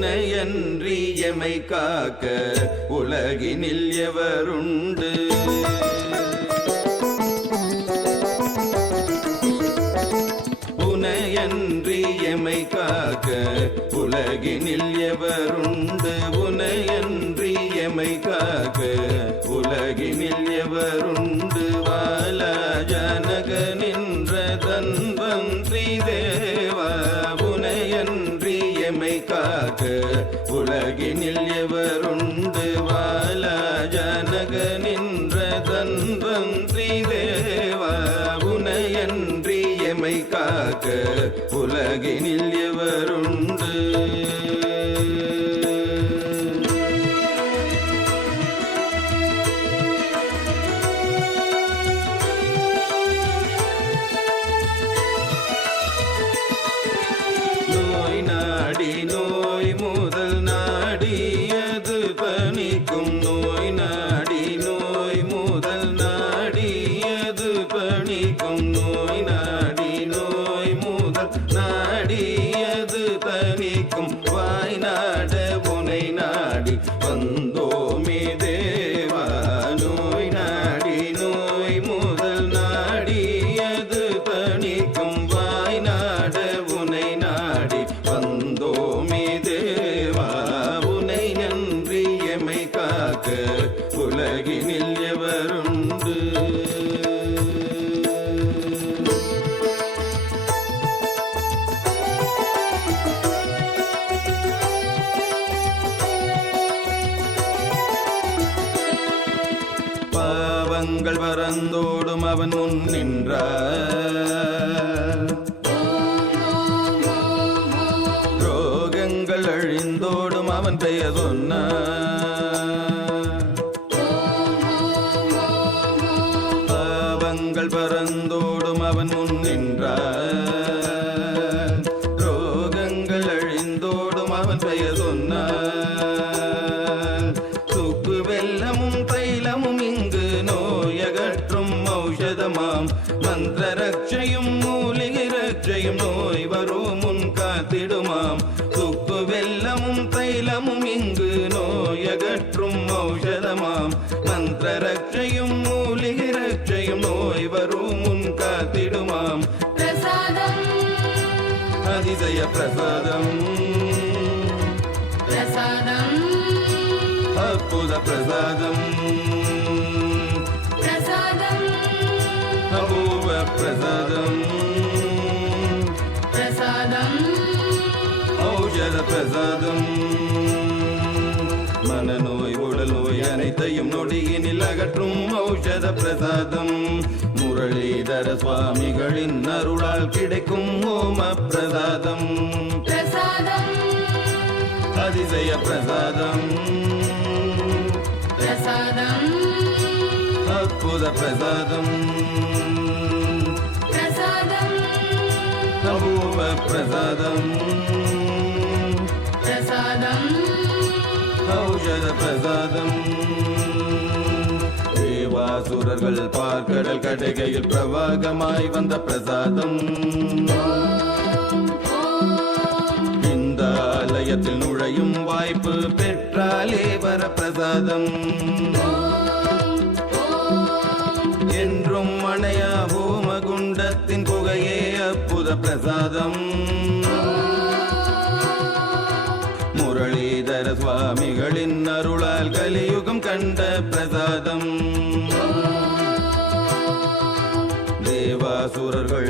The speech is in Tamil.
உனையன்றி எமை காக்க உலகினில் எவருண்டு? உனையன்றி எமை காக்க உலகினில் எவருண்டு? உனையன்றி எமை காக்க உலகினில் எவருண்டு? வால ஜனக நின்ற தன்வந்திரி உலகினில் எவருண்டு நோய் நாடி நோய் மூ நாடி பாவங்கள் பறந்தோடும் அவன் முன் நின்ற. ரோகங்கள் அழிந்தோடும் அவன் பெயர் சொன்ன. பாவங்கள் பற நோயகற்றும் ஔஷதமாம். மந்திர ரட்சையும் மூலிகை ரட்சையும் நோய் வரும் முன் காத்திடுமாம். சுக்கு வெல்லமும் தைலமும் இங்கு நோயகற்றும் ஔஷதமாம். மந்திர ரட்சையும் மூலிகை ரட்சையும் நோய் வரும் முன் காத்திடுமாம். பிரசாதம். அதிசய பிரசாதம். பிரசாதம். அற்புத பிரசாதம். பிரசாதம் பிரசாதம் ஔஷத பிரசாதம் மனநோய் உடல் நோய் அனைத்தையும் நொடியினில் அகற்றும் ஔஷத பிரசாதம். முரளிதர சுவாமிகளின் அருளால் கிடைக்கும் ஓம பிரசாதம். பிரசாதம். அதிசய பிரசாதம். அற்புத பிரசாதம். பிரசாதம் அபூர்வ பிரசாதம். பிரசாதம் ஔஷத பிரசாதம் தேவாசுரர்கள் பார்க்கடல் கடைகையில் பிரவாகமாய் வந்த பிரசாதம். இந்த ஆலயத்தில் நுழையும் வாய்ப்பு பெற்றாலே வர பிரசாதம். என்றும் மணையா ஹோமகுண்டத்தின் புகையே அற்புத பிரசாதம். முரளிதர சுவாமிகளின் அருளால் கலியுகம் கண்ட பிரசாதம். தேவாசுரர்கள்